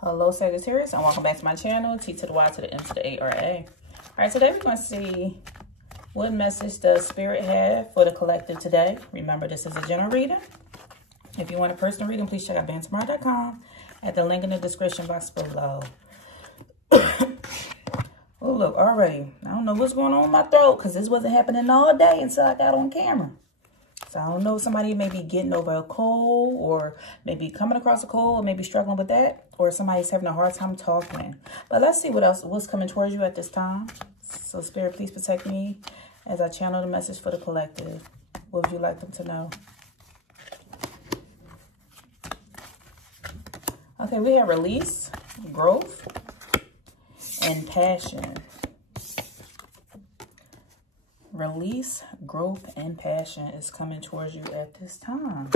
Hello Sagittarius, and welcome back to my channel, T to the Y to the M to the A-R-A. Alright, today we're going to see what message does Spirit have for the collective today. Remember, this is a general reading. If you want a personal reading, please check out BeingTymara.com at the link in the description box below. Oh, look, already. I don't know what's going on in my throat because this wasn't happening all day until I got on camera. So I don't know if somebody may be getting over a cold or maybe coming across a cold or maybe struggling with that, or somebody's having a hard time talking. But let's see what's coming towards you at this time. So Spirit, please protect me as I channel the message for the collective. What would you like them to know? Okay, we have release, growth, and passion. Release, growth, and passion is coming towards you at this time.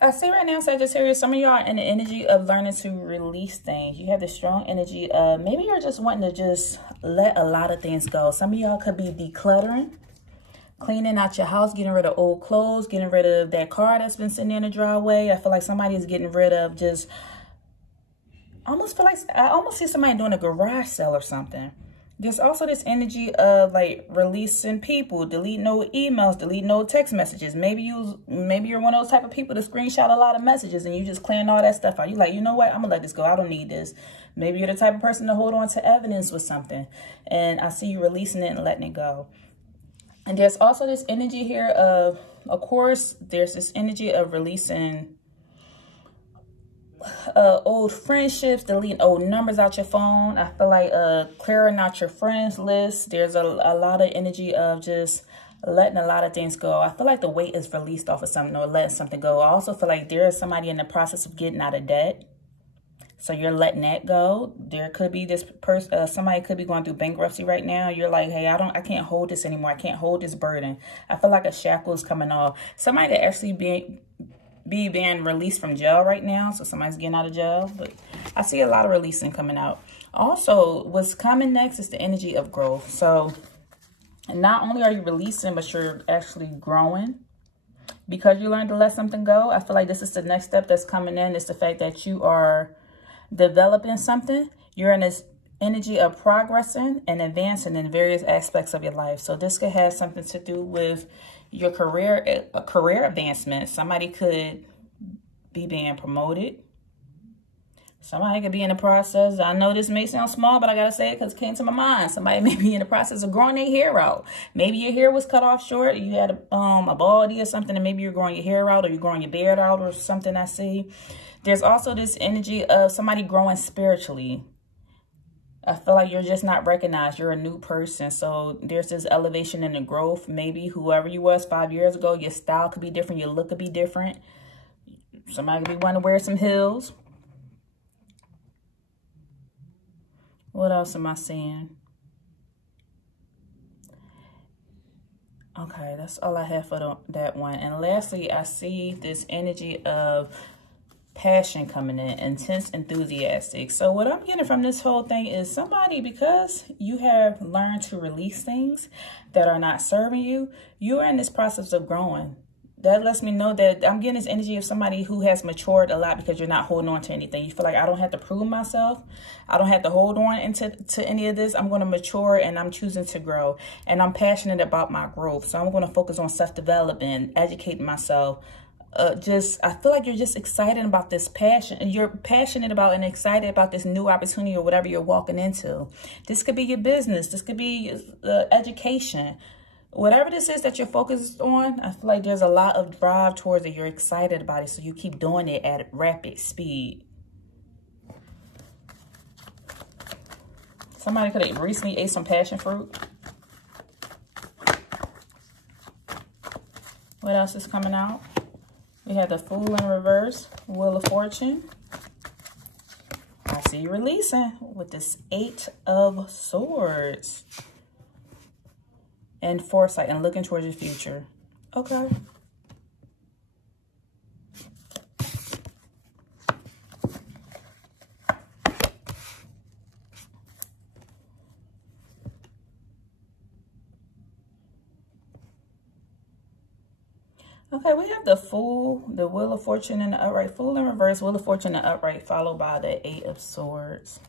I see right now, Sagittarius, some of y'all are in the energy of learning to release things. You have the strong energy of maybe you're just wanting to just let a lot of things go. Some of y'all could be decluttering, cleaning out your house, getting rid of old clothes, getting rid of that car that's been sitting in the driveway. I feel like somebody is getting rid of just... I almost see somebody doing a garage sale or something. There's also this energy of like releasing people, deleting old emails, deleting old text messages. Maybe you're one of those type of people to screenshot a lot of messages and you just clearing all that stuff out. You like, you know what? I'm gonna let this go. I don't need this. Maybe you're the type of person to hold on to evidence with something. And I see you releasing it and letting it go. And there's also this energy here of course, there's this energy of releasing old friendships, deleting old numbers out your phone. I feel like clearing out your friends list. There's a lot of energy of just letting a lot of things go. I feel like the weight is released off of something or letting something go. I also feel like there is somebody in the process of getting out of debt, so you're letting that go. There could be this person, somebody could be going through bankruptcy right now. You're like, hey, I can't hold this anymore. I can't hold this burden. I feel like a shackle is coming off. Somebody that actually being released from jail right now, so somebody's getting out of jail. But I see a lot of releasing coming out. Also, what's coming next is the energy of growth. So not only are you releasing, but you're actually growing because you learned to let something go. I feel like this is the next step that's coming in. It's the fact that you are developing something. You're in this energy of progressing and advancing in various aspects of your life. So this could have something to do with your career advancement. Somebody could be being promoted. Somebody could be in the process. I know this may sound small, but I gotta say it because it came to my mind. Somebody may be in the process of growing their hair out. Maybe your hair was cut off short. You had a baldy or something, and maybe you're growing your hair out or you're growing your beard out or something. I see. There's also this energy of somebody growing spiritually. I feel like you're just not recognized. You're a new person. So there's this elevation in the growth. Maybe whoever you was 5 years ago, your style could be different. Your look could be different. Somebody could be wanting to wear some heels. What else am I seeing? Okay, that's all I have for that one. And lastly, I see this energy of passion coming in, intense, enthusiastic. So what I'm getting from this whole thing is somebody, because you have learned to release things that are not serving you, you are in this process of growing. That lets me know that I'm getting this energy of somebody who has matured a lot because you're not holding on to anything. You feel like I don't have to prove myself. I don't have to hold on to any of this. I'm going to mature and I'm choosing to grow. And I'm passionate about my growth. So I'm going to focus on self-development, educating myself. I feel like you're just excited about this passion. You're passionate about and excited about this new opportunity or whatever you're walking into. This could be your business. This could be education. Whatever this is that you're focused on, I feel like there's a lot of drive towards it. You're excited about it, so you keep doing it at rapid speed. Somebody could have recently ate some passion fruit. What else is coming out? We have the Fool in reverse, Wheel of Fortune. I see you releasing with this 8 of Swords. And foresight and looking towards your future. Okay. Okay, we have the Fool, the Wheel of Fortune in the upright, Fool in reverse, Wheel of Fortune in the upright, followed by the 8 of Swords.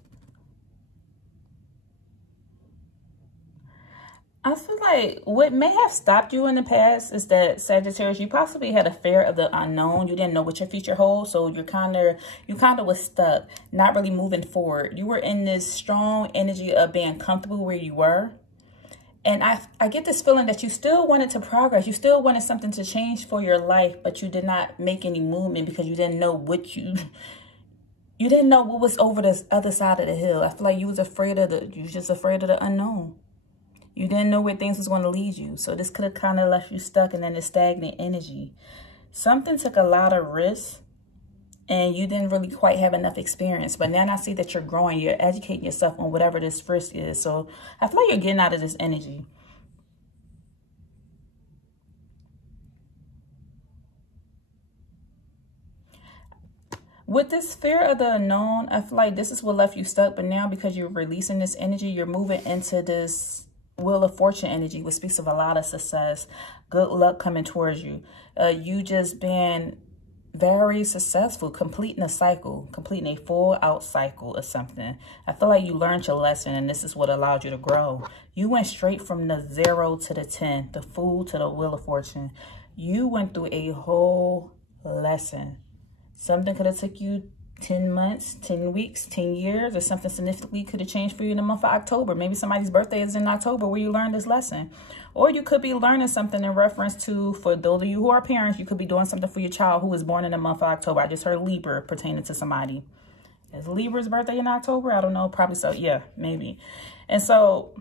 I feel like what may have stopped you in the past is that, Sagittarius, you possibly had a fear of the unknown. You didn't know what your future holds, so you kind of was stuck, not really moving forward. You were in this strong energy of being comfortable where you were. And I get this feeling that you still wanted to progress. You still wanted something to change for your life, but you did not make any movement because you didn't know what you didn't know what was over this other side of the hill. I feel like you was afraid of you was just afraid of the unknown. You didn't know where things was going to lead you. So this could have kind of left you stuck in a stagnant energy. Something took a lot of risks and you didn't really quite have enough experience. But now I see that you're growing. You're educating yourself on whatever this risk is. So I feel like you're getting out of this energy. With this fear of the unknown, I feel like this is what left you stuck. But now because you're releasing this energy, you're moving into this Wheel of Fortune energy, which speaks of a lot of success, good luck coming towards you. You just been very successful, completing a cycle, completing a full out cycle or something. I feel like you learned your lesson and this is what allowed you to grow. You went straight from the 0 to the 10, the Fool to the Wheel of Fortune. You went through a whole lesson. Something could have took you 10 months, 10 weeks, 10 years, or something significantly could have changed for you in the month of October. Maybe somebody's birthday is in October where you learned this lesson. Or you could be learning something in reference to, for those of you who are parents, you could be doing something for your child who was born in the month of October. I just heard Libra pertaining to somebody. Is Libra's birthday in October? I don't know. Probably so. Yeah, maybe. And so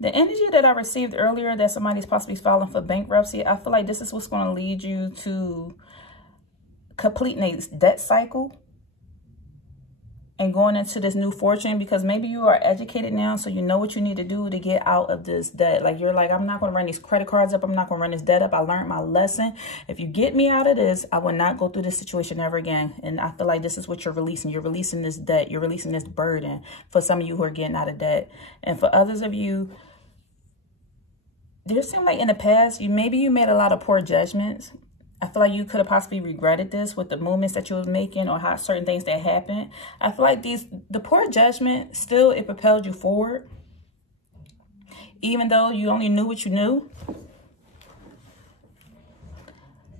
the energy that I received earlier that somebody's possibly filing for bankruptcy, I feel like this is what's going to lead you to completing a debt cycle and going into this new fortune, because maybe you are educated now, so you know what you need to do to get out of this debt. Like you're like, I'm not going to run these credit cards up. I'm not going to run this debt up. I learned my lesson. If you get me out of this, I will not go through this situation ever again. And I feel like this is what you're releasing. You're releasing this debt. You're releasing this burden for some of you who are getting out of debt. And for others of you, there seemed like in the past, maybe you made a lot of poor judgments. I feel like you could have possibly regretted this with the movements that you was making or how certain things that happened. I feel like the poor judgment, still it propelled you forward. Even though you only knew what you knew.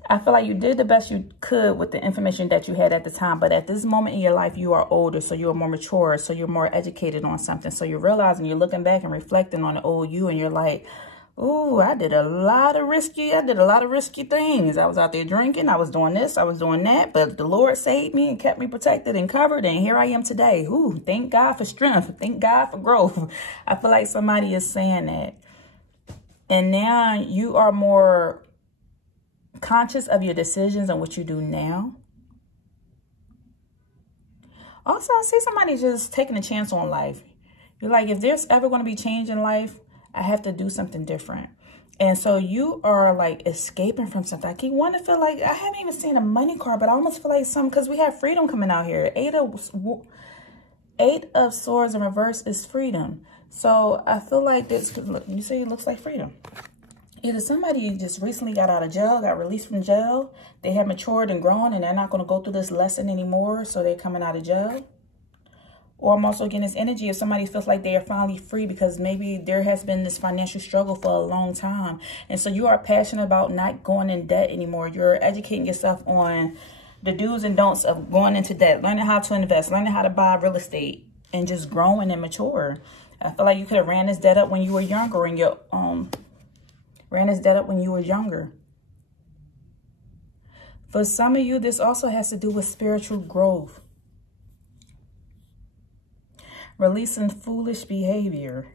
I feel like you did the best you could with the information that you had at the time. But at this moment in your life, you are older, so you're more mature, so you're more educated on something. So you're realizing, you're looking back and reflecting on the old you, and you're like, ooh, I did a lot of risky things. I was out there drinking. I was doing this. I was doing that. But the Lord saved me and kept me protected and covered. And here I am today. Ooh, thank God for strength. Thank God for growth. I feel like somebody is saying that. And now you are more conscious of your decisions and what you do now. Also, I see somebody just taking a chance on life. You're like, if there's ever going to be change in life, I have to do something different. And so you are like escaping from something. I keep wanting to feel like, I haven't even seen a money card, but I almost feel like something, because we have freedom coming out here. Eight of Swords in reverse is freedom. So I feel like this, look, you see, it looks like freedom. Either somebody just recently got out of jail, got released from jail. They have matured and grown and they're not going to go through this lesson anymore. So they're coming out of jail. Or I'm also getting this energy if somebody feels like they are finally free because maybe there has been this financial struggle for a long time. And so you are passionate about not going in debt anymore. You're educating yourself on the do's and don'ts of going into debt, learning how to invest, learning how to buy real estate, and just growing and mature. I feel like you could have ran this debt up when you were younger and For some of you, this also has to do with spiritual growth. Releasing foolish behavior.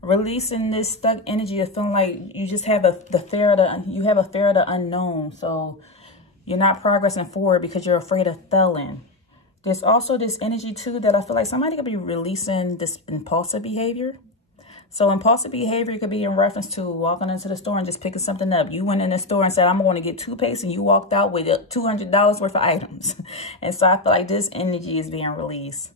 Releasing this stuck energy of feeling like you just have a fear of the unknown. So you're not progressing forward because you're afraid of failing. There's also this energy too that I feel like somebody could be releasing this impulsive behavior. So impulsive behavior could be in reference to walking into the store and just picking something up. You went in the store and said, I'm going to get toothpaste, and you walked out with $200 worth of items. And so I feel like this energy is being released.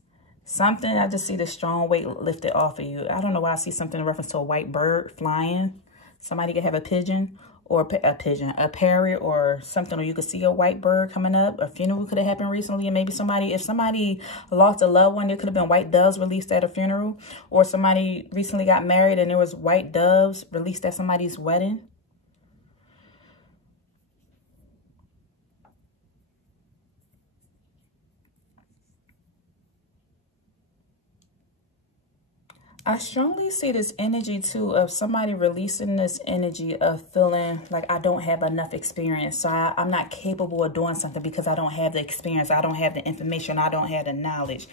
Something, I just see the strong weight lifted off of you. I don't know why I see something in reference to a white bird flying. Somebody could have a pigeon or a parrot or something, or you could see a white bird coming up. A funeral could have happened recently, and maybe if somebody lost a loved one, there could have been white doves released at a funeral, or somebody recently got married and there was white doves released at somebody's wedding. I strongly see this energy too of somebody releasing this energy of feeling like I don't have enough experience. So I'm not capable of doing something because I don't have the experience. I don't have the information. I don't have the knowledge.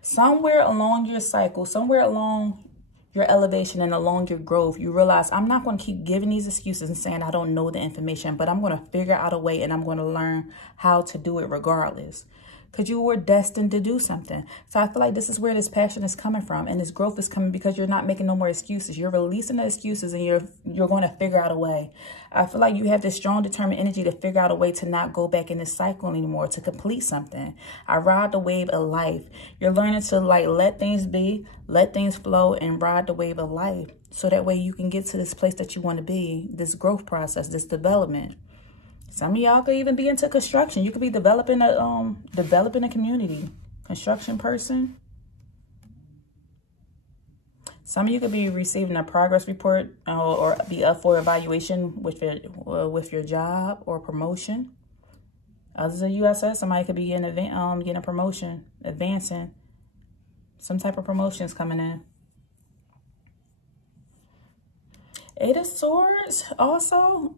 Somewhere along your cycle, somewhere along your elevation and along your growth, you realize I'm not going to keep giving these excuses and saying I don't know the information, but I'm going to figure out a way and I'm going to learn how to do it regardless. Because you were destined to do something. So I feel like this is where this passion is coming from. And this growth is coming because you're not making no more excuses. You're releasing the excuses and you're going to figure out a way. I feel like you have this strong, determined energy to figure out a way to not go back in this cycle anymore, to complete something. I ride the wave of life. You're learning to like let things be, let things flow, and ride the wave of life. So that way you can get to this place that you want to be, this growth process, this development. Some of y'all could even be into construction. You could be developing a community. Construction person. Some of you could be receiving a progress report or be up for evaluation with your job or promotion. Others of you, I said, somebody could be getting a promotion, advancing. Some type of promotions coming in. Eight of Swords also.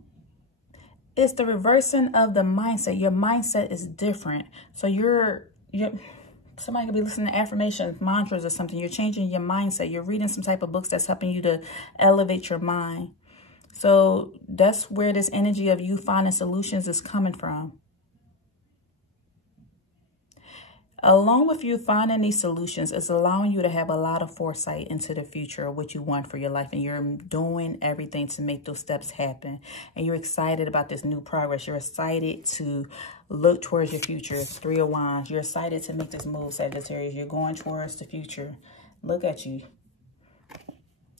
It's the reversing of the mindset. Your mindset is different. So somebody could be listening to affirmations, mantras or something. You're changing your mindset. You're reading some type of books that's helping you to elevate your mind. So that's where this energy of you finding solutions is coming from. Along with you finding these solutions, it's allowing you to have a lot of foresight into the future of what you want for your life. And you're doing everything to make those steps happen. And you're excited about this new progress. You're excited to look towards your future. Three of Wands. You're excited to make this move, Sagittarius. You're going towards the future. Look at you.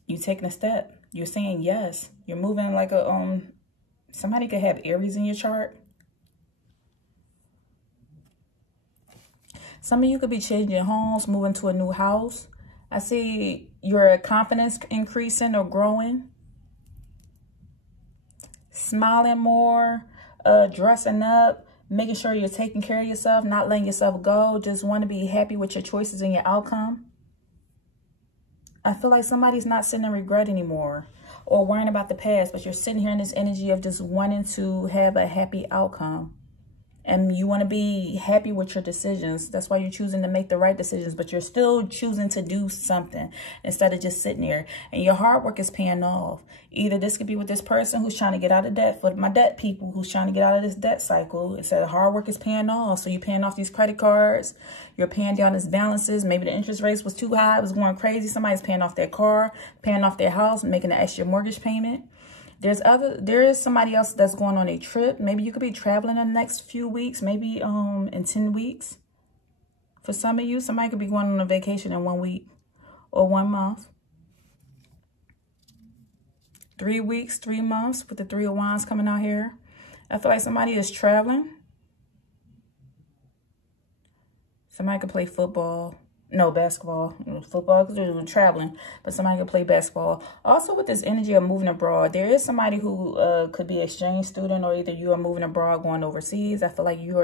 You taking a step. You're saying yes. You're moving like a, somebody could have Aries in your chart. Some of you could be changing homes, moving to a new house. I see your confidence increasing or growing. Smiling more, dressing up, making sure you're taking care of yourself, not letting yourself go. Just want to be happy with your choices and your outcome. I feel like somebody's not sitting in regret anymore or worrying about the past, but you're sitting here in this energy of just wanting to have a happy outcome. And you want to be happy with your decisions. That's why you're choosing to make the right decisions. But you're still choosing to do something instead of just sitting there. And your hard work is paying off. Either this could be with this person who's trying to get out of debt. For my debt people who's trying to get out of this debt cycle. It said hard work is paying off. So you're paying off these credit cards. You're paying down these balances. Maybe the interest rates was too high. It was going crazy. Somebody's paying off their car. Paying off their house. Making an extra mortgage payment. There is somebody else that's going on a trip. Maybe you could be traveling in the next few weeks, maybe in 10 weeks. For some of you, somebody could be going on a vacation in 1 week or 1 month. 3 weeks, 3 months with the Three of Wands coming out here. I feel like somebody is traveling. Somebody could play football. No, basketball. Football, because they're traveling. But somebody could play basketball. Also, with this energy of moving abroad, there is somebody who could be an exchange student, or either you are moving abroad, going overseas. I feel like you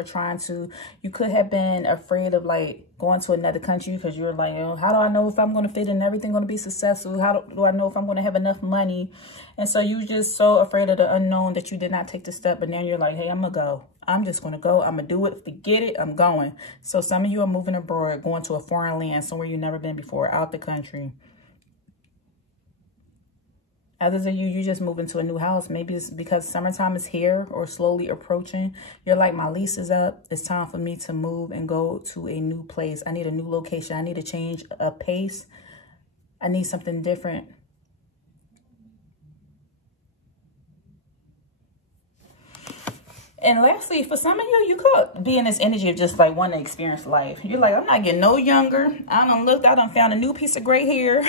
could have been afraid of, like, going to another country because you're like, oh, how do I know if I'm going to fit in? Everything going to be successful? How do I know if I'm going to have enough money? And so you just so afraid of the unknown that you did not take the step. But now you're like, hey, I'm going to go. I'm just going to go. I'm going to do it. Forget it. I'm going. So some of you are moving abroad, going to a foreign land, somewhere you've never been before, out the country. Others of you just moving to a new house. Maybe it's because summertime is here or slowly approaching. You're like, my lease is up. It's time for me to move and go to a new place. I need a new location. I need to change a pace. I need something different. And lastly, for some of you, you could be in this energy of just like wanting to experience life. You're like, I'm not getting no younger. I done found a new piece of gray hair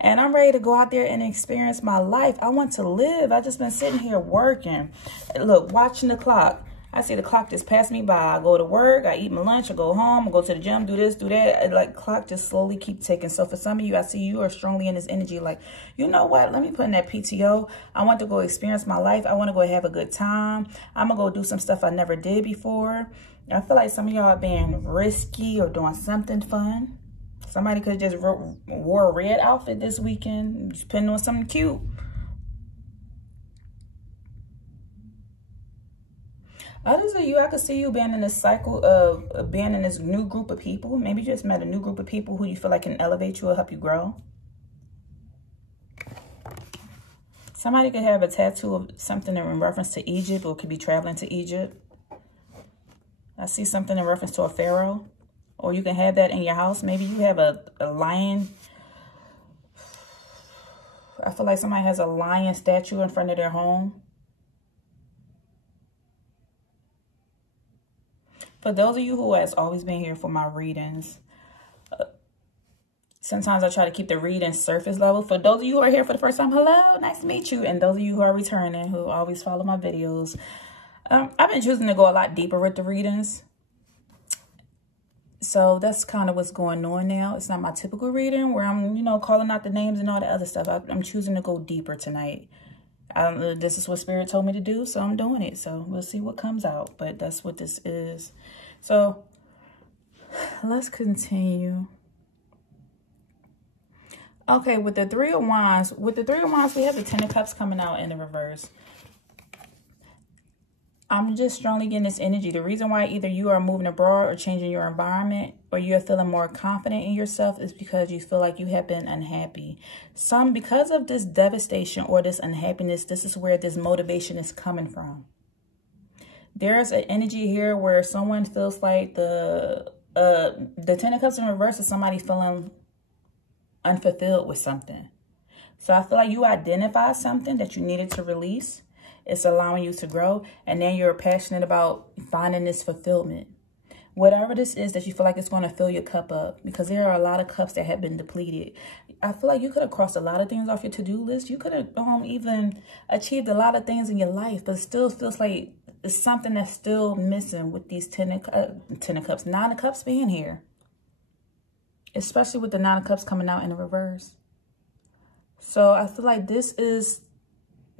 and I'm ready to go out there and experience my life. I want to live. I just been sitting here working. Look, watching the clock. I see the clock just pass me by. I go to work, I eat my lunch, I go home, I go to the gym, do this, do that. Like, clock just slowly keep ticking. So for some of you, I see you are strongly in this energy. Like, you know what? Let me put in that PTO. I want to go experience my life. I want to go have a good time. I'm going to go do some stuff I never did before. I feel like some of y'all are being risky or doing something fun. Somebody could have just wore a red outfit this weekend, just putting on something cute. Others of you, I could see you being in this cycle of being in this new group of people. Maybe you just met a new group of people who you feel like can elevate you or help you grow. Somebody could have a tattoo of something in reference to Egypt, or could be traveling to Egypt. I see something in reference to a pharaoh, or you can have that in your house. Maybe you have a lion. I feel like somebody has a lion statue in front of their home. For those of you who has always been here for my readings, sometimes I try to keep the reading surface level. For those of you who are here for the first time, hello, nice to meet you. And those of you who are returning, who always follow my videos, I've been choosing to go a lot deeper with the readings. So that's kind of what's going on now. It's not my typical reading where I'm, you know, calling out the names and all the other stuff. I'm choosing to go deeper tonight. This is what Spirit told me to do, so I'm doing it. So we'll see what comes out, but that's what this is. So let's continue. Okay, with the Three of Wands, we have the Ten of Cups coming out in the reverse. I'm just strongly getting this energy. The reason why either you are moving abroad or changing your environment, or you're feeling more confident in yourself, is because you feel like you have been unhappy. Because of this devastation or this unhappiness, this is where this motivation is coming from. There's an energy here where someone feels like the Ten of Cups in reverse is somebody feeling unfulfilled with something. So I feel like you identified something that you needed to release. It's allowing you to grow. And then you're passionate about finding this fulfillment. Whatever this is that you feel like it's going to fill your cup up. Because there are a lot of cups that have been depleted. I feel like you could have crossed a lot of things off your to-do list. You could have even achieved a lot of things in your life. But it still feels like it's something that's still missing with these Nine of Cups being here. Especially with the Nine of Cups coming out in the reverse. So I feel like this is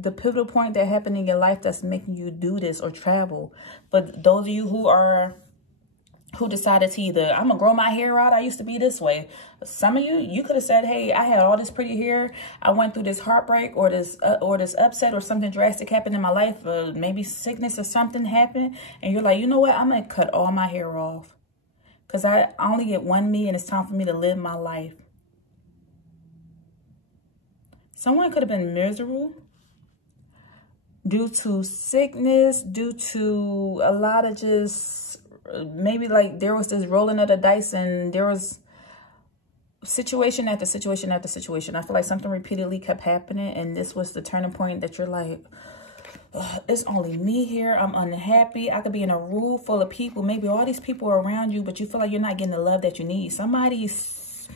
the pivotal point that happened in your life that's making you do this or travel. But those of you who decided to either, I'm gonna grow my hair out, I used to be this way. Some of you could have said, hey, I had all this pretty hair, I went through this heartbreak or this upset or something drastic happened in my life, maybe sickness or something happened, and you're like, you know what, I'm gonna cut all my hair off because I only get one me and it's time for me to live my life. Someone could have been miserable due to sickness, due to a lot of just, maybe like there was this rolling of the dice and there was situation after situation after situation. I feel like something repeatedly kept happening and this was the turning point that you're like, it's only me here. I'm unhappy. I could be in a room full of people. Maybe all these people are around you, but you feel like you're not getting the love that you need. Somebody's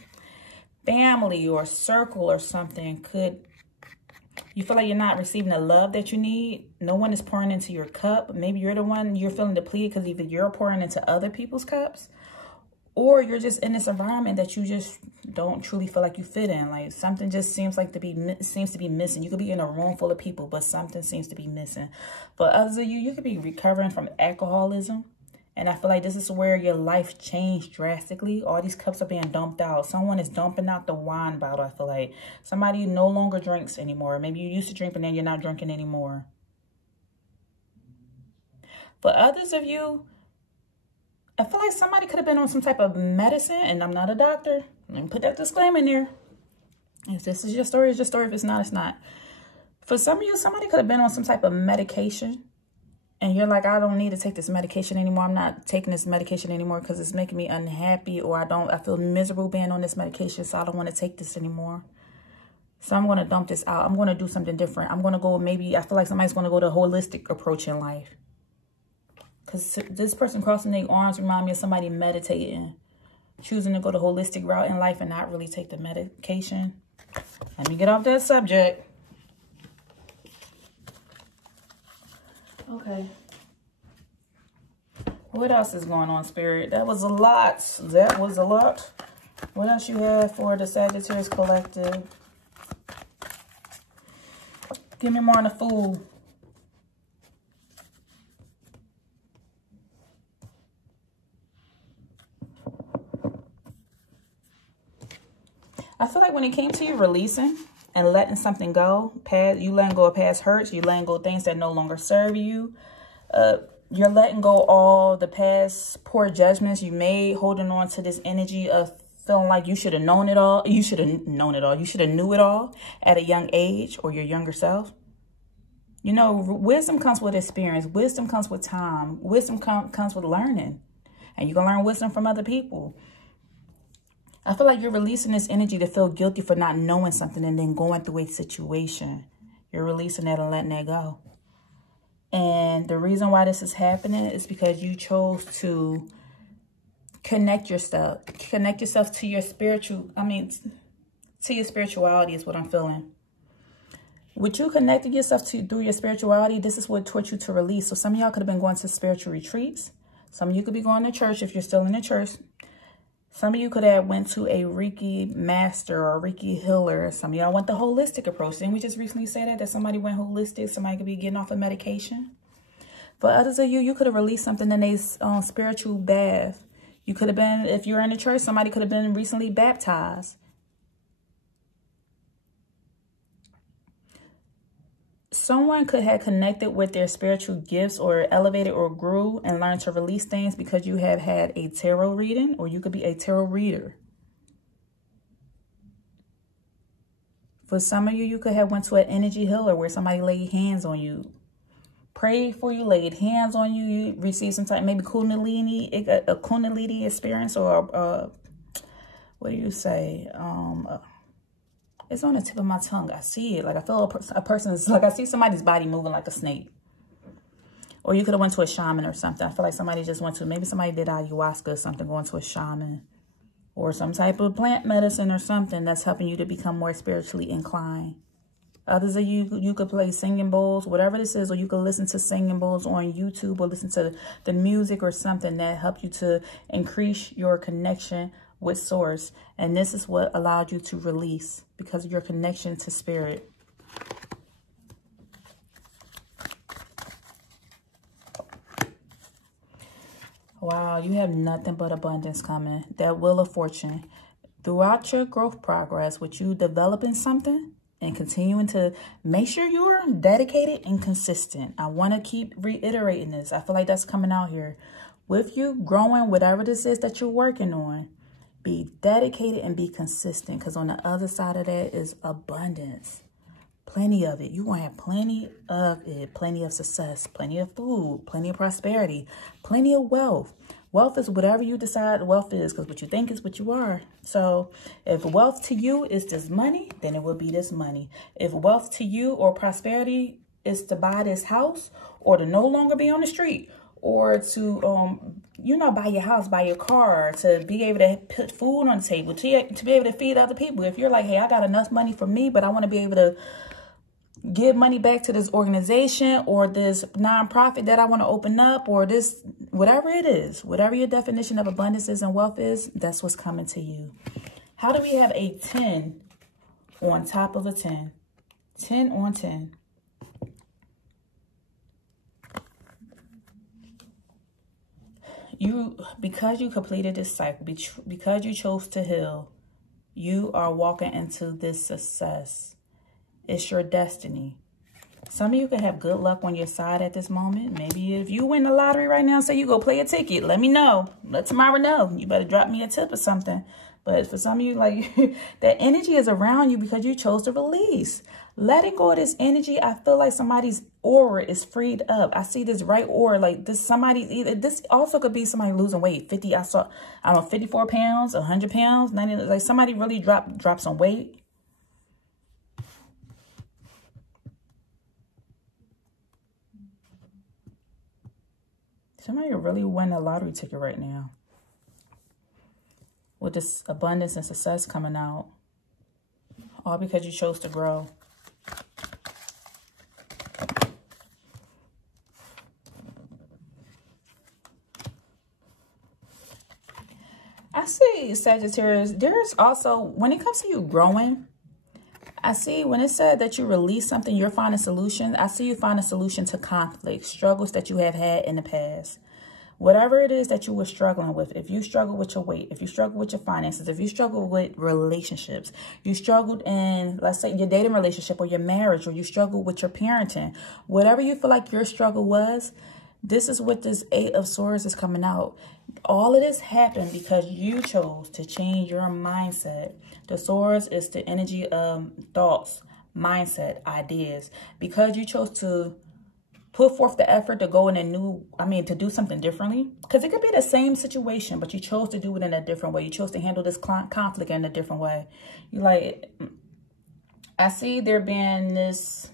family or circle or something could... You feel like you're not receiving the love that you need. No one is pouring into your cup. Maybe you're the one, you're feeling depleted because either you're pouring into other people's cups or you're just in this environment that you just don't truly feel like you fit in. Like something just seems to be missing. You could be in a room full of people, but something seems to be missing. For others of you, you could be recovering from alcoholism. And I feel like this is where your life changed drastically. All these cups are being dumped out. Someone is dumping out the wine bottle, I feel like. Somebody no longer drinks anymore. Maybe you used to drink, but then you're not drinking anymore. For others of you, I feel like somebody could have been on some type of medicine. And I'm not a doctor. Let me put that disclaimer in there. If this is your story, it's your story. If it's not, it's not. For some of you, somebody could have been on some type of medication. And you're like, I don't need to take this medication anymore. I'm not taking this medication anymore because it's making me unhappy, or I feel miserable being on this medication, so I don't want to take this anymore. So I'm going to dump this out. I'm going to do something different. I'm going to go, maybe I feel like somebody's going to go the holistic approach in life. Because this person crossing their arms remind me of somebody meditating, choosing to go the holistic route in life and not really take the medication. Let me get off that subject. Okay. What else is going on, Spirit? That was a lot. That was a lot. What else you have for the Sagittarius Collective? Give me more on the Fool. I feel like when it came to you releasing and letting something go, you letting go of past hurts, you letting go of things that no longer serve you. You're letting go all the past poor judgments you made, holding on to this energy of feeling like you should have known it all. You should have known it all. You should have knew it all at a young age, or your younger self. You know, wisdom comes with experience. Wisdom comes with time. Wisdom comes with learning. And you can learn wisdom from other people. I feel like you're releasing this energy to feel guilty for not knowing something and then going through a situation. You're releasing that and letting that go. And the reason why this is happening is because you chose to connect yourself to your to your spirituality is what I'm feeling. With you connecting yourself through your spirituality, this is what taught you to release. So some of y'all could have been going to spiritual retreats. Some of you could be going to church if you're still in the church. Some of you could have went to a Reiki master or a Reiki healer. Some of y'all went the holistic approach. Didn't we just recently say that somebody went holistic? Somebody could be getting off of medication. For others of you, you could have released something in a spiritual bath. You could have been, if you're in the church, somebody could have been recently baptized. Someone could have connected with their spiritual gifts or elevated or grew and learned to release things because you have had a tarot reading, or you could be a tarot reader. For some of you, you could have went to an energy healer where somebody laid hands on you, prayed for you, laid hands on you, you received some type, maybe Kundalini, a Kundalini experience, or what do you say? It's on the tip of my tongue. I see it. Like I feel a person's, like I see somebody's body moving like a snake. Or you could have went to a shaman or something. I feel like somebody just went to, maybe somebody did ayahuasca or something, going to a shaman. Or some type of plant medicine or something that's helping you to become more spiritually inclined. Others of you could play singing bowls, whatever this is, or you could listen to singing bowls on YouTube, or listen to the music or something that helped you to increase your connection with source. And this is what allowed you to release because of your connection to spirit. Wow, you have nothing but abundance coming. That wheel of fortune. Throughout your growth progress, with you developing something and continuing to make sure you're dedicated and consistent. I want to keep reiterating this. I feel like that's coming out here. With you growing, whatever this is that you're working on, be dedicated and be consistent, because on the other side of that is abundance. Plenty of it. You're going to have plenty of it. Plenty of success, plenty of food, plenty of prosperity, plenty of wealth. Wealth is whatever you decide wealth is, because what you think is what you are. So if wealth to you is this money, then it will be this money. If wealth to you or prosperity is to buy this house, or to no longer be on the street, or to, you know, buy your house, buy your car, to be able to put food on the table, to be able to feed other people. If you're like, hey, I got enough money for me, but I want to be able to give money back to this organization or this nonprofit that I want to open up, or this, whatever it is, whatever your definition of abundance is and wealth is, that's what's coming to you. How do we have a 10 on top of a 10? 10 on 10. Because you completed this cycle, because you chose to heal, you are walking into this success. It's your destiny. Some of you could have good luck on your side at this moment. Maybe if you win the lottery right now, say you go play a ticket, let me know. Let Tamara know. You better drop me a tip or something. But for some of you, like, that energy is around you because you chose to release. Letting go of this energy, I feel like somebody's aura is freed up. I see this right aura, like this this also could be somebody losing weight. 50, I don't know, 54 pounds, 100 pounds, 90, like somebody really dropped some weight. Somebody really win a lottery ticket right now. With this abundance and success coming out. All because you chose to grow. I see, Sagittarius, there's also, when it comes to you growing, I see when it said that you release something, you're finding solutions. I see you find a solution to conflict, struggles that you have had in the past. Whatever it is that you were struggling with, if you struggle with your weight, if you struggle with your finances, if you struggle with relationships, you struggled in, let's say, your dating relationship or your marriage, or you struggle with your parenting, whatever you feel like your struggle was, this is what this 8 of Swords is coming out. All of this happened because you chose to change your mindset. The Swords is the energy of thoughts, mindset, ideas. Because you chose to put forth the effort to go in a new, to do something differently. Because it could be the same situation, but you chose to do it in a different way. You chose to handle this conflict in a different way. I see there being this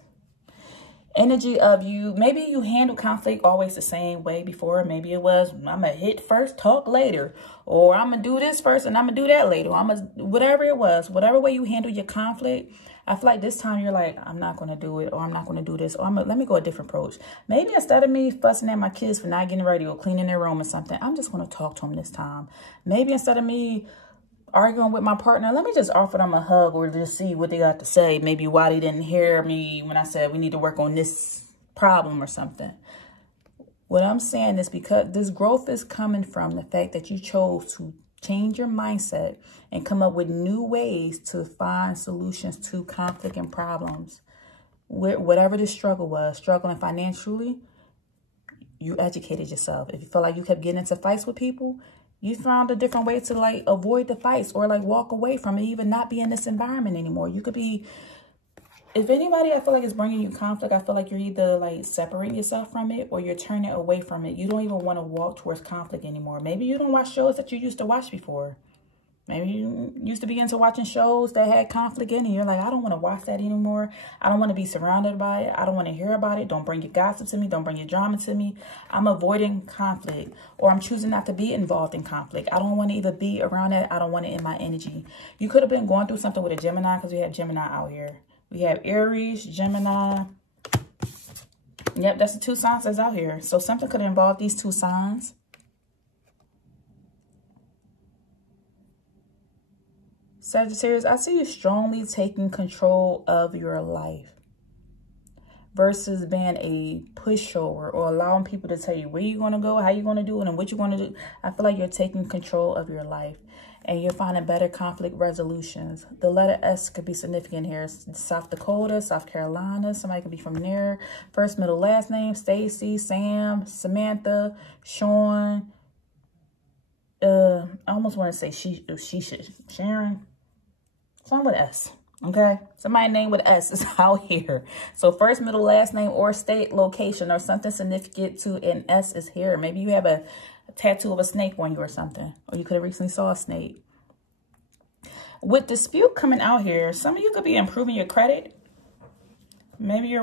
energy of you, maybe you handle conflict always the same way before. Maybe it was, I'm gonna hit first, talk later, or I'm gonna do this first and I'm gonna do that later. Whatever it was, whatever way you handle your conflict, I feel like this time you're like, I'm not gonna do it, or I'm not gonna do this, or let me go a different approach. Maybe instead of me fussing at my kids for not getting ready or cleaning their room or something, I'm just gonna talk to them this time. Maybe instead of me arguing with my partner, let me just offer them a hug or just see what they got to say. Maybe why they didn't hear me when I said we need to work on this problem or something. What I'm saying is because this growth is coming from the fact that you chose to change your mindset and come up with new ways to find solutions to conflict and problems. Whatever the struggle was, struggling financially, you educated yourself. If you felt like you kept getting into fights with people, you found a different way to avoid the fights or walk away from it, even not be in this environment anymore. You could be, if anybody I feel like is bringing you conflict, I feel like you're either separating yourself from it or you're turning away from it. You don't even want to walk towards conflict anymore. Maybe you don't watch shows that you used to watch before. Maybe you used to be into watching shows that had conflict in it. You're like, I don't want to watch that anymore. I don't want to be surrounded by it. I don't want to hear about it. Don't bring your gossip to me. Don't bring your drama to me. I'm avoiding conflict, or I'm choosing not to be involved in conflict. I don't want to even be around that. I don't want it in my energy. You could have been going through something with a Gemini, because we have Gemini out here. We have Aries, Gemini. Yep, that's the 2 signs that's out here. So something could involve these 2 signs. Sagittarius, I see you strongly taking control of your life versus being a pushover or allowing people to tell you where you're going to go, how you're going to do it, and what you're going to do. I feel like you're taking control of your life and you're finding better conflict resolutions. The letter S could be significant here. South Dakota, South Carolina, somebody could be from there. First, middle, last name, Stacy, Sam, Samantha, Sean. I almost want to say Sharon. Someone with S, okay? Somebody named with S is out here. So first, middle, last name, or state, location, or something significant to an S is here. Maybe you have a tattoo of a snake on you or something. Or you could have recently saw a snake. With dispute coming out here, some of you could be improving your credit. Maybe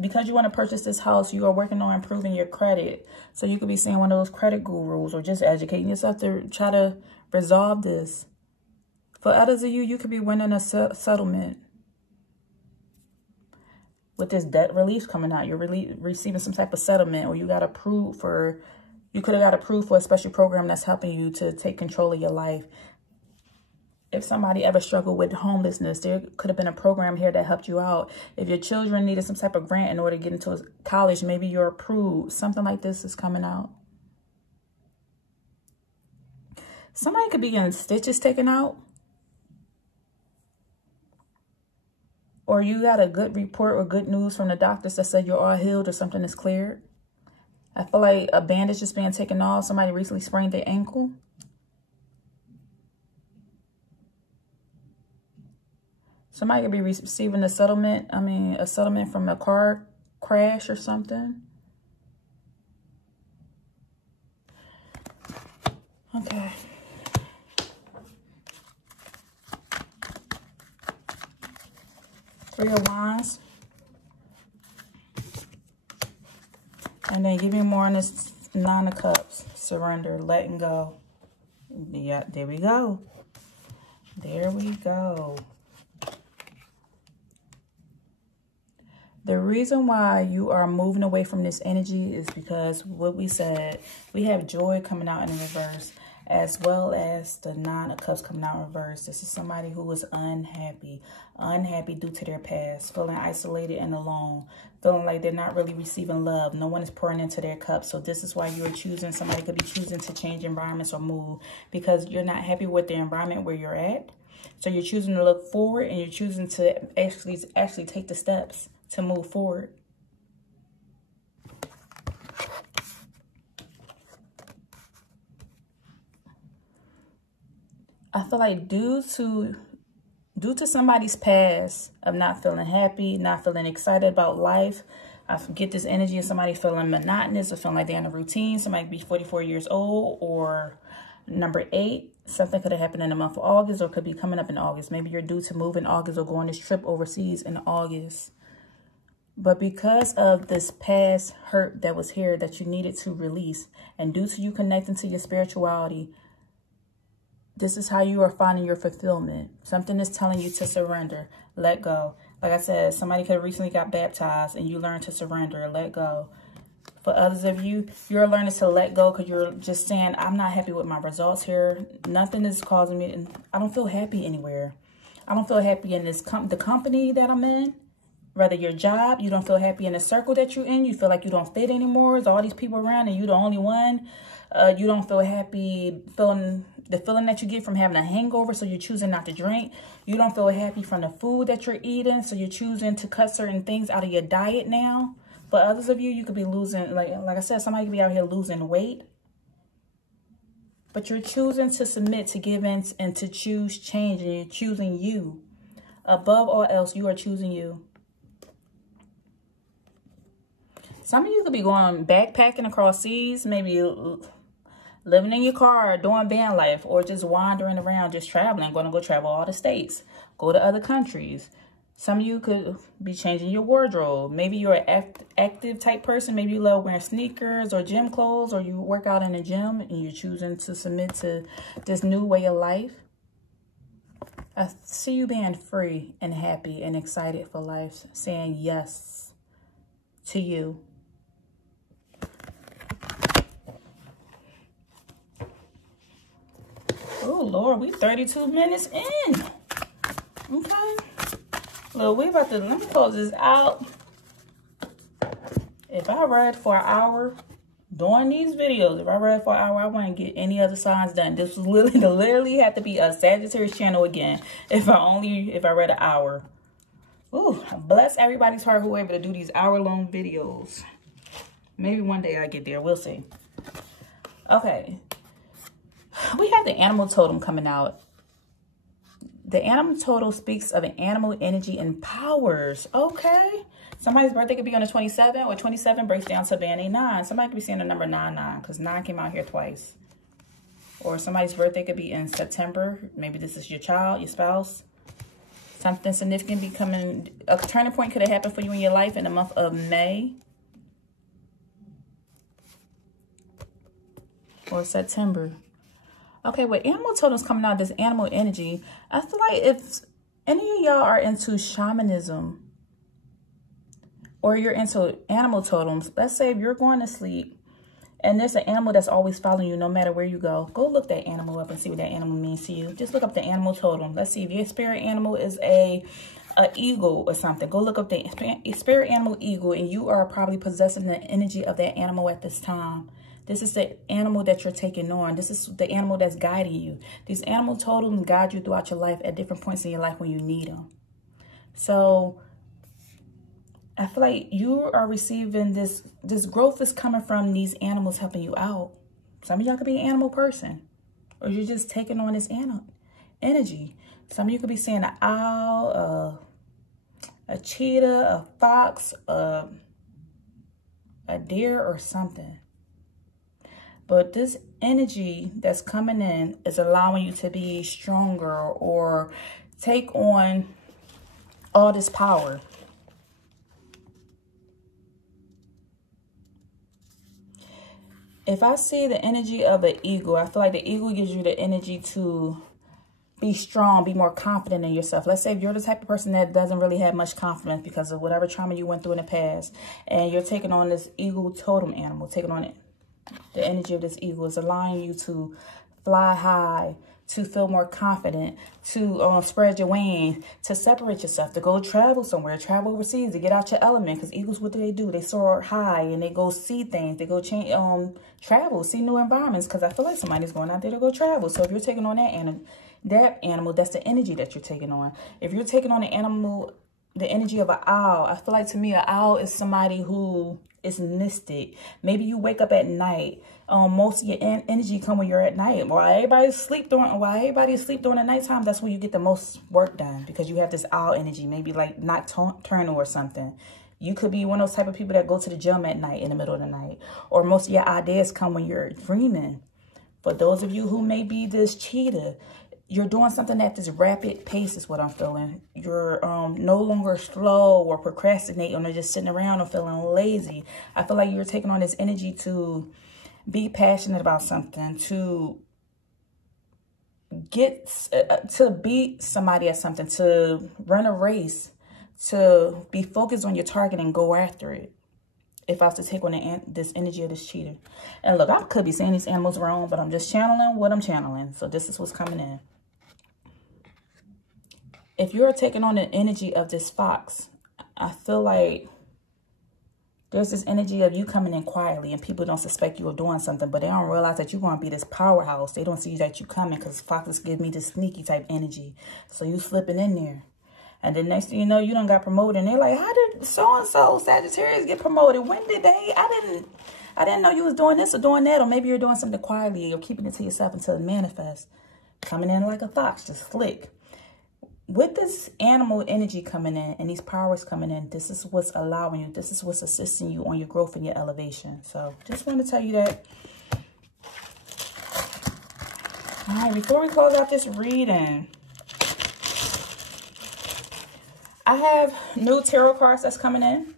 because you want to purchase this house, you are working on improving your credit. So you could be seeing one of those credit gurus or just educating yourself to try to resolve this. For others of you, you could be winning a settlement. With this debt relief coming out, you're receiving some type of settlement, or you got approved for, you could have got approved for a special program that's helping you to take control of your life. If somebody ever struggled with homelessness, there could have been a program here that helped you out. If your children needed some type of grant in order to get into college, maybe you're approved. Something like this is coming out. Somebody could be getting stitches taken out. Or you got a good report or good news from the doctors that said you're all healed or something is cleared. I feel like a bandage is being taken off. Somebody recently sprained their ankle. Somebody could be receiving a settlement. A settlement from a car crash or something. Okay. Three of Wands. And then give me more on this Nine of Cups. Surrender. Letting go. Yeah, there we go. There we go. The reason why you are moving away from this energy is because what we said, we have joy coming out in reverse, as well as the Nine of Cups coming out in reverse. This is somebody who is unhappy due to their past, feeling isolated and alone, feeling like they're not really receiving love. No one is pouring into their cup. So this is why you're choosing, somebody could be choosing to change environments or move because you're not happy with the environment where you're at. So you're choosing to look forward and you're choosing to actually take the steps to move forward. I feel like due to somebody's past of not feeling happy, not feeling excited about life, I get this energy of somebody feeling monotonous or feeling like they're in a routine. Somebody could be 44 years old, or number 8. Something could have happened in the month of August or could be coming up in August. Maybe you're due to move in August or go on this trip overseas in August. But because of this past hurt that was here that you needed to release, and due to you connecting to your spirituality, this is how you are finding your fulfillment. Something is telling you to surrender, let go. Like I said, somebody could have recently got baptized and you learned to surrender, let go. For others of you, you're learning to let go because you're just saying, I'm not happy with my results here. Nothing is causing me, and I don't feel happy anywhere. I don't feel happy in this the company that I'm in. Rather your job, you don't feel happy in the circle that you're in. You feel like you don't fit anymore. There's all these people around and you're the only one. You don't feel happy the feeling that you get from having a hangover, so you're choosing not to drink. You don't feel happy from the food that you're eating, so you're choosing to cut certain things out of your diet now. For others of you, you could be losing, like I said, somebody could be out here losing weight. But you're choosing to submit, to give in, and to choose change, and you're choosing you. Above all else, you are choosing you. Some of you could be going backpacking across seas, maybe living in your car, doing van life, or just wandering around, just traveling, going to go travel all the states, go to other countries. Some of you could be changing your wardrobe. Maybe you're an active type person. Maybe you love wearing sneakers or gym clothes, or you work out in a gym and you're choosing to submit to this new way of life. I see you being free and happy and excited for life, saying yes to you. Oh, Lord, we 32 minutes in. Okay. Well, let me close this out. If I read for an hour doing these videos, if I read for an hour, I wouldn't get any other signs done. This was literally have to be a Sagittarius channel again if I read an hour. Ooh, bless everybody's heart who were able to do these hour-long videos. Maybe one day I get there. We'll see. Okay. We have the animal totem coming out. The animal totem speaks of an animal energy and powers. Okay. Somebody's birthday could be on the 27th, or 27 breaks down to being a 9. Somebody could be saying the number 99 because 9 came out here twice. Or somebody's birthday could be in September. Maybe this is your child, your spouse. Something significant be coming. A turning point could have happened for you in your life in the month of May. Or September. Okay, with animal totems coming out, this animal energy, I feel like if any of y'all are into shamanism or you're into animal totems, let's say if you're going to sleep and there's an animal that's always following you no matter where you go, go look that animal up and see what that animal means to you. Just look up the animal totem. Let's see if your spirit animal is a eagle or something. Go look up the spirit animal eagle, and you are probably possessing the energy of that animal at this time. This is the animal that you're taking on. This is the animal that's guiding you. These animal totems guide you throughout your life at different points in your life when you need them. So I feel like you are receiving this growth is coming from these animals helping you out. Some of y'all could be an animal person, or you're just taking on this animal energy. Some of you could be seeing an owl, a cheetah, a fox, a deer, or something. But this energy that's coming in is allowing you to be stronger or take on all this power. if I see the energy of an eagle, I feel like the eagle gives you the energy to be strong, be more confident in yourself. Let's say if you're the type of person that doesn't really have much confidence because of whatever trauma you went through in the past, and you're taking on this eagle totem animal, taking on it. The energy of this eagle is allowing you to fly high, to feel more confident, to spread your wings, to separate yourself, to go travel somewhere, travel overseas, to get out your element. Because eagles, what do? They soar high and they go see things. They go travel, see new environments. Because I feel like somebody's going out there to go travel. So if you're taking on that animal, that's the energy that you're taking on. If you're taking on the energy of an owl, I feel like to me, an owl is somebody who is mystic. Maybe you wake up at night. Most of your energy come when you're at night. While everybody is asleep during the nighttime, that's when you get the most work done, because you have this owl energy, maybe like nocturnal or something. You could be one of those type of people that go to the gym at night, in the middle of the night. Or most of your ideas come when you're dreaming. For those of you who may be this cheetah, you're doing something at this rapid pace is what I'm feeling. You're no longer slow or procrastinating or just sitting around or feeling lazy. I feel like you're taking on this energy to be passionate about something, to to beat somebody at something, to run a race, to be focused on your target and go after it. If I was to take on this energy of this cheetah. And look, I could be saying these animals wrong, but I'm just channeling what I'm channeling. So this is what's coming in. If you're taking on the energy of this fox, I feel like there's this energy of you coming in quietly and people don't suspect you of doing something, but they don't realize that you're going to be this powerhouse. They don't see that you coming because foxes give me this sneaky type energy. So you slipping in there. And then next thing you know, you done got promoted. And they're like, how did so-and-so Sagittarius get promoted? When did they? I didn't know you was doing this or doing that. Or maybe you're doing something quietly or keeping it to yourself until it manifests. Coming in like a fox, just slick. With this animal energy coming in and these powers coming in, this is what's allowing you. This is what's assisting you on your growth and your elevation. So just want to tell you that. All right, before we close out this reading, I have new tarot cards that's coming in,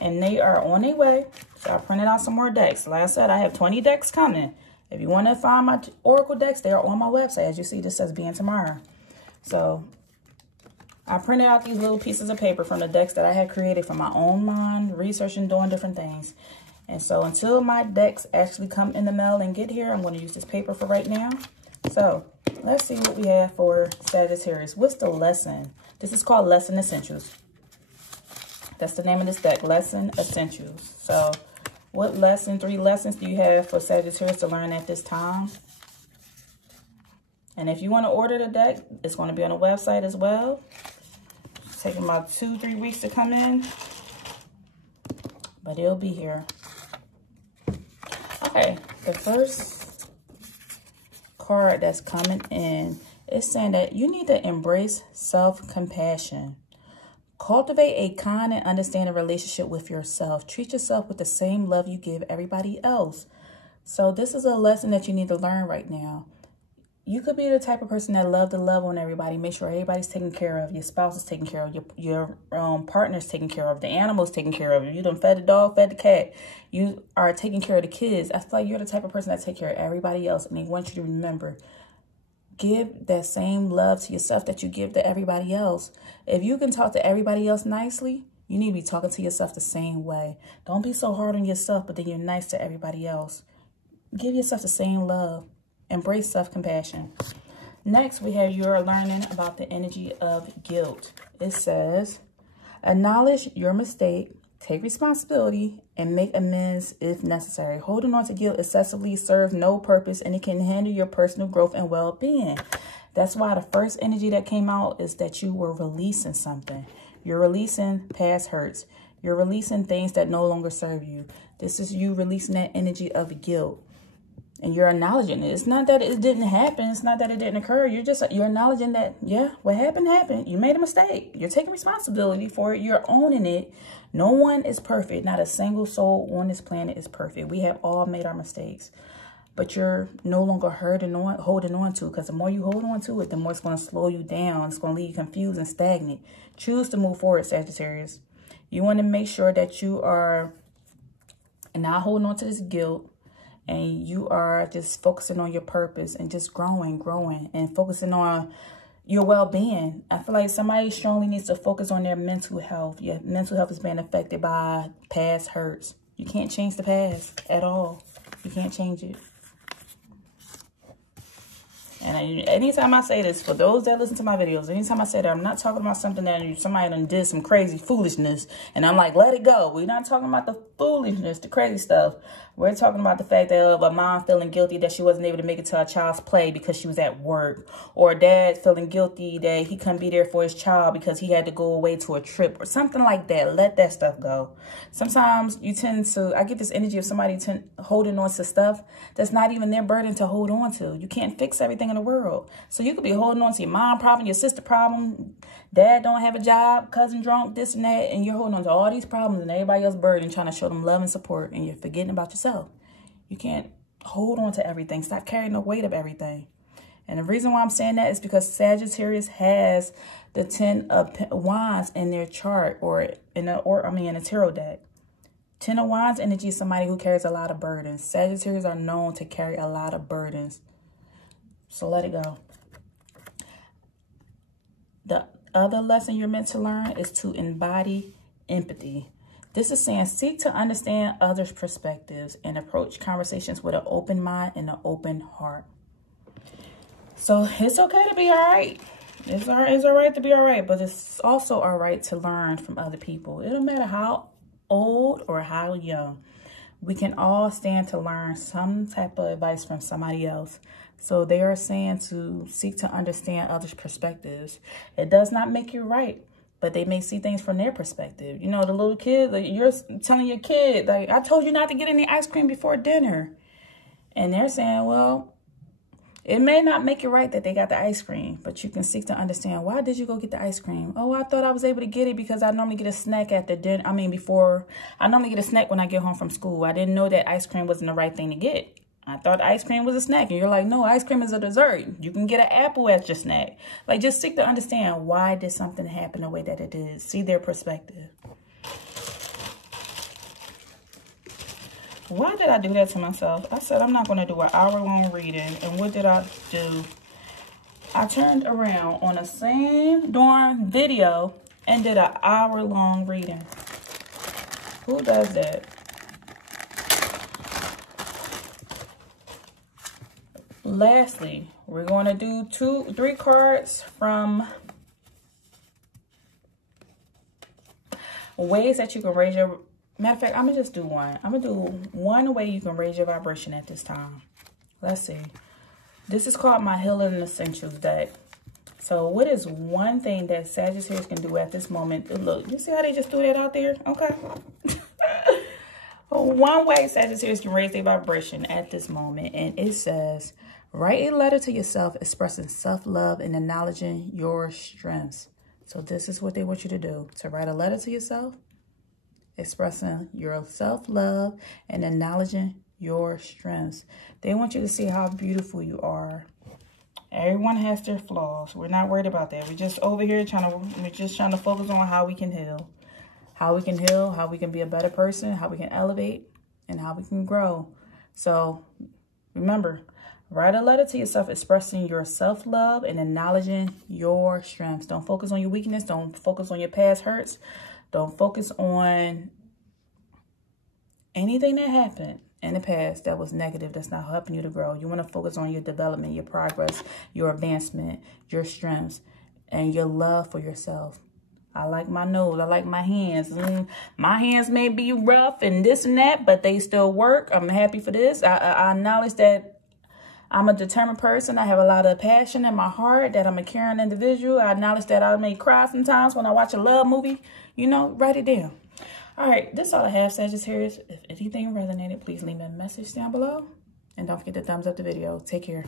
and they are on their way. So I printed out some more decks. Like I said, I have 20 decks coming. If you want to find my Oracle decks, they are on my website. As you see, this says BeingTymara. So I printed out these little pieces of paper from the decks that I had created from my own mind, researching, doing different things. And so until my decks actually come in the mail and get here, I'm going to use this paper for right now. So let's see what we have for Sagittarius. What's the lesson? This is called Lesson Essentials. That's the name of this deck, Lesson Essentials. So what 3 lessons do you have for Sagittarius to learn at this time? And if you want to order the deck, it's going to be on the website as well. It's taking about 2-3 weeks to come in, but it'll be here. Okay, the first card that's coming in is saying that you need to embrace self-compassion. Cultivate a kind and understanding relationship with yourself. Treat yourself with the same love you give everybody else. So this is a lesson that you need to learn right now. You could be the type of person that love to love on everybody. Make sure everybody's taken care of. Your spouse is taken care of. Your partner's taken care of. The animal's taken care of. You done fed the dog, fed the cat. You are taking care of the kids. I feel like you're the type of person that take care of everybody else. And they want you to remember, give that same love to yourself that you give to everybody else. If you can talk to everybody else nicely, you need to be talking to yourself the same way. Don't be so hard on yourself, but then you're nice to everybody else. Give yourself the same love. Embrace self-compassion. Next, we have you're learning about the energy of guilt. It says, acknowledge your mistake, take responsibility, and make amends if necessary. Holding on to guilt excessively serves no purpose, and it can hinder your personal growth and well-being. That's why the first energy that came out is that you were releasing something. You're releasing past hurts. You're releasing things that no longer serve you. This is you releasing that energy of guilt. And you're acknowledging it. It's not that it didn't happen. It's not that it didn't occur. You're acknowledging that, yeah, what happened, happened. You made a mistake. You're taking responsibility for it. You're owning it. No one is perfect. Not a single soul on this planet is perfect. We have all made our mistakes. But you're no longer holding on to it. Because the more you hold on to it, the more it's going to slow you down. It's going to leave you confused and stagnant. Choose to move forward, Sagittarius. You want to make sure that you are not holding on to this guilt. And you are just focusing on your purpose and just growing, and focusing on your well-being. I feel like somebody strongly needs to focus on their mental health. Your mental health is being affected by past hurts. You can't change the past at all. You can't change it. And anytime I say this, for those that listen to my videos, anytime I say that, I'm not talking about something that somebody done did some crazy foolishness, and I'm like, let it go. We're not talking about the foolishness, the crazy stuff. We're talking about the fact that of a mom feeling guilty that she wasn't able to make it to a child's play because she was at work, or a dad feeling guilty that he couldn't be there for his child because he had to go away to a trip or something like that. Let that stuff go. Sometimes you tend to, I get this energy of somebody holding on to stuff that's not even their burden to hold on to. You can't fix everything in the world. So you could be holding on to your mom problem, your sister problem, dad don't have a job, cousin drunk, this and that, and you're holding on to all these problems and everybody else's burden, trying to show them love and support, and you're forgetting about yourself. You can't hold on to everything. Stop carrying the weight of everything. And the reason why I'm saying that is because Sagittarius has the 10 of Wands in their chart, or in a tarot deck. 10 of Wands energy is somebody who carries a lot of burdens. Sagittarius are known to carry a lot of burdens. So let it go. The other lesson you're meant to learn is to embody empathy. This is saying seek to understand others' perspectives and approach conversations with an open mind and an open heart. So it's okay to be all right. It's all right to be all right, but it's also all right to learn from other people. It don't matter how old or how young. We can all stand to learn some type of advice from somebody else. So they are saying to seek to understand others' perspectives. It does not make you right, but they may see things from their perspective. You know, the little kid, like you're telling your kid, like, I told you not to get any ice cream before dinner. And they're saying, well, it may not make it right that they got the ice cream, but you can seek to understand, why did you go get the ice cream? Oh, I thought I was able to get it because I normally get a snack after dinner. I normally get a snack when I get home from school. I didn't know that ice cream wasn't the right thing to get. I thought ice cream was a snack. And you're like, no, ice cream is a dessert. You can get an apple as your snack. Like, just seek to understand, why did something happen the way that it did? See their perspective. Why did I do that to myself? I said I'm not going to do an hour-long reading. And what did I do? I turned around on the same darn video and did an hour-long reading. Who does that? Lastly, we're going to do 3 cards from ways that you can raise your... Matter of fact, I'm going to just do one. I'm going to do one way you can raise your vibration at this time. Let's see. This is called my Healing Essentials deck. So what is one thing that Sagittarius can do at this moment? Look, you see how they just threw that out there? Okay. One way Sagittarius can raise their vibration at this moment. And it says, write a letter to yourself expressing self-love and acknowledging your strengths. So this is what they want you to do. To write a letter to yourself, expressing your self-love and acknowledging your strengths. They want you to see how beautiful you are. Everyone has their flaws. We're not worried about that. We're just over here trying to focus on how we can heal. How we can heal, how we can be a better person, how we can elevate, and how we can grow. So remember, write a letter to yourself expressing your self-love and acknowledging your strengths. Don't focus on your weakness. Don't focus on your past hurts. Don't focus on anything that happened in the past that was negative, that's not helping you to grow. You want to focus on your development, your progress, your advancement, your strengths, and your love for yourself. I like my nose. I like my hands. My hands may be rough and this and that, but they still work. I'm happy for this. I acknowledge that I'm a determined person. I have a lot of passion in my heart, that I'm a caring individual. I acknowledge that I may cry sometimes when I watch a love movie. You know, write it down. All right, this is all I have, Sagittarius. If anything resonated, please leave me a message down below. And don't forget to thumbs up the video. Take care.